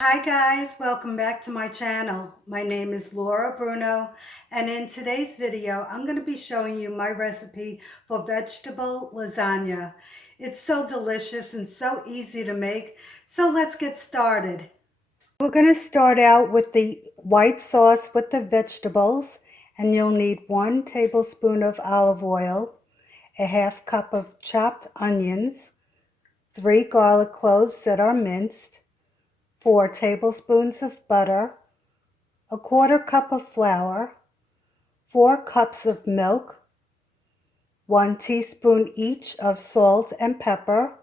Hi guys, welcome back to my channel. My name is Laura Bruno, and in today's video I'm going to be showing you my recipe for vegetable lasagna. It's so delicious and so easy to make, so let's get started. We're going to start out with the white sauce with the vegetables, and you'll need 1 tablespoon of olive oil, a half cup of chopped onions, 3 garlic cloves that are minced, 4 tablespoons of butter, a 1/4 cup of flour, 4 cups of milk, 1 teaspoon each of salt and pepper,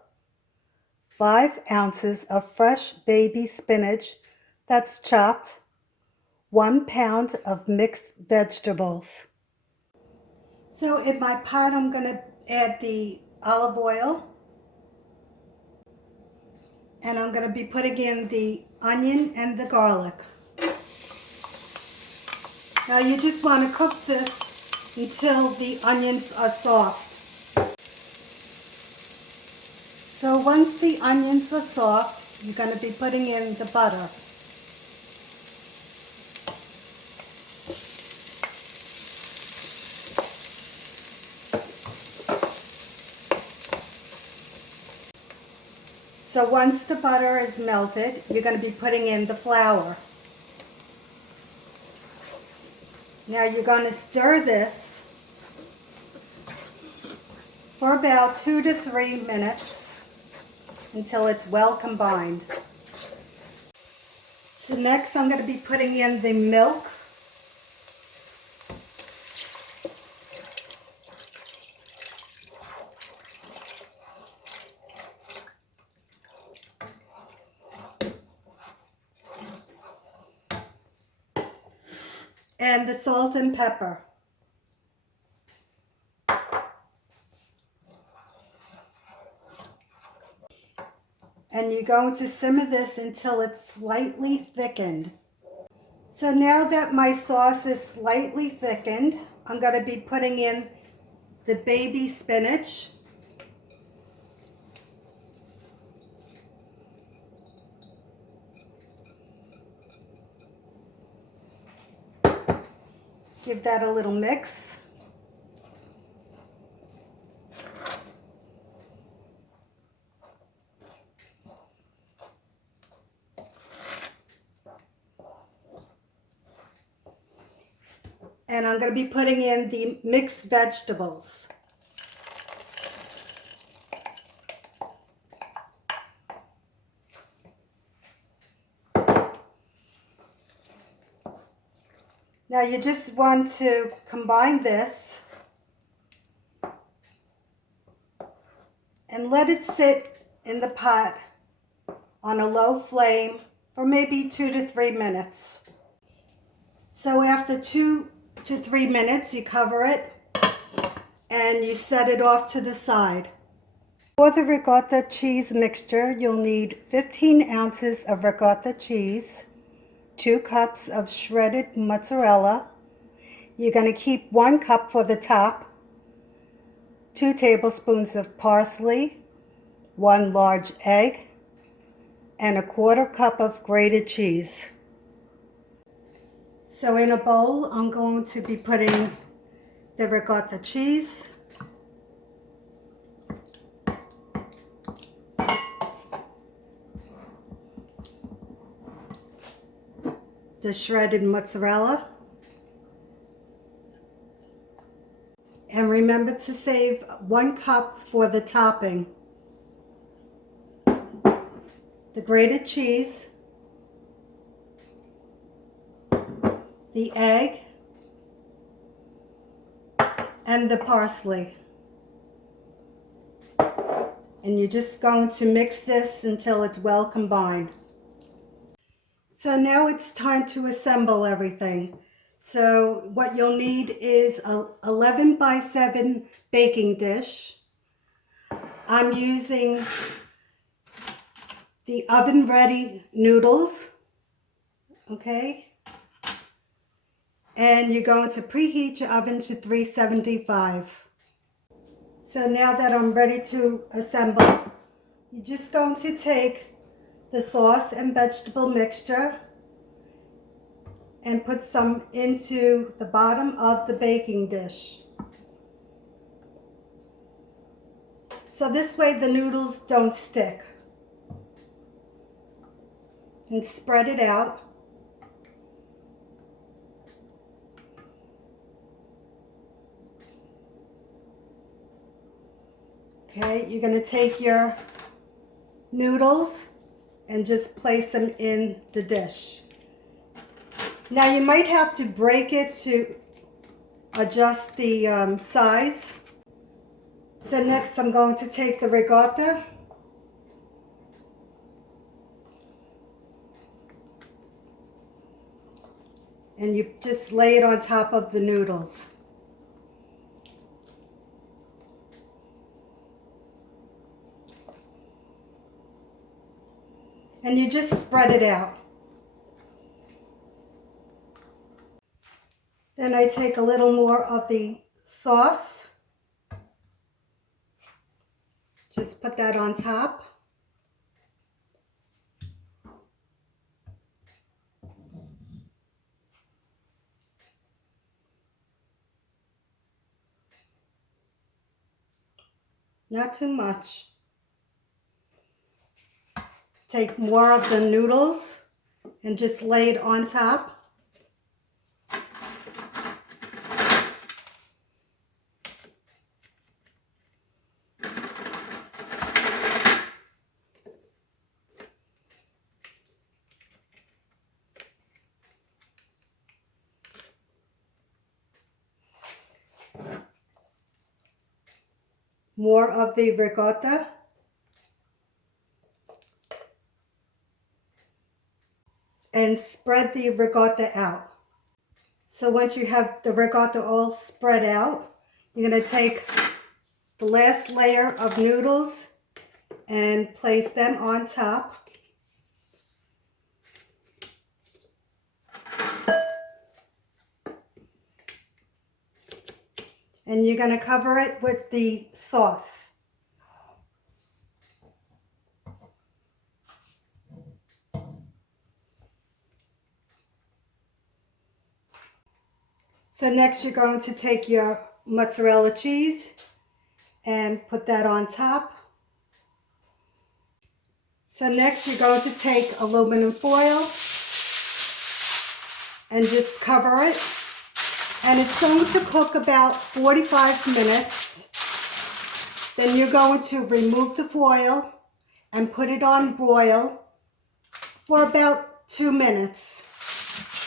5 ounces of fresh baby spinach that's chopped, 1 pound of mixed vegetables. So in my pot I'm going to add the olive oil, and I'm going to be putting in the onion and the garlic. Now you just want to cook this until the onions are soft. So once the onions are soft, you're going to be putting in the butter. So once the butter is melted, you're going to be putting in the flour. Now you're going to stir this for about 2 to 3 minutes until it's well combined. So next I'm going to be putting in the milk. And the salt and pepper. And you're going to simmer this until it's slightly thickened. So now that my sauce is slightly thickened, I'm going to be putting in the baby spinach. Give that a little mix. And I'm going to be putting in the mixed vegetables. Now you just want to combine this and let it sit in the pot on a low flame for maybe 2 to 3 minutes. So after 2 to 3 minutes, you cover it and you set it off to the side. For the ricotta cheese mixture, you'll need 15 ounces of ricotta cheese, 2 cups of shredded mozzarella. You're going to keep 1 cup for the top, 2 tablespoons of parsley, 1 large egg, and a 1/4 cup of grated cheese. So in a bowl, I'm going to be putting the ricotta cheese, the shredded mozzarella, and remember to save 1 cup for the topping, the grated cheese, the egg, and the parsley. And you're just going to mix this until it's well combined. So now it's time to assemble everything. So what you'll need is a 11 by 7 baking dish. I'm using the oven ready noodles, okay? And you're going to preheat your oven to 375. So now that I'm ready to assemble, you're just going to take the sauce and vegetable mixture and put some into the bottom of the baking dish. So this way the noodles don't stick. And spread it out. Okay, you're going to take your noodles and just place them in the dish. Now you might have to break it to adjust the size. So next I'm going to take the ricotta and you just lay it on top of the noodles. And you just spread it out. Then I take a little more of the sauce. Just put that on top. Not too much. Take more of the noodles and just lay it on top. More of the ricotta. And spread the ricotta out. So once you have the ricotta all spread out, you're going to take the last layer of noodles and place them on top. And you're going to cover it with the sauce. So next you're going to take your mozzarella cheese and put that on top. So next you're going to take aluminum foil and just cover it. And it's going to cook about 45 minutes. Then you're going to remove the foil and put it on broil for about 2 minutes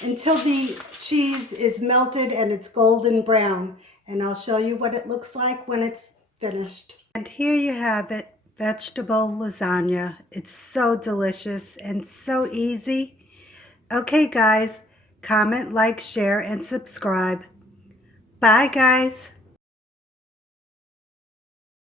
until the cheese is melted and it's golden brown. And I'll show you what it looks like when it's finished. And here you have it, vegetable lasagna. It's so delicious and so easy. Okay guys, comment, like, share, and subscribe. Bye guys.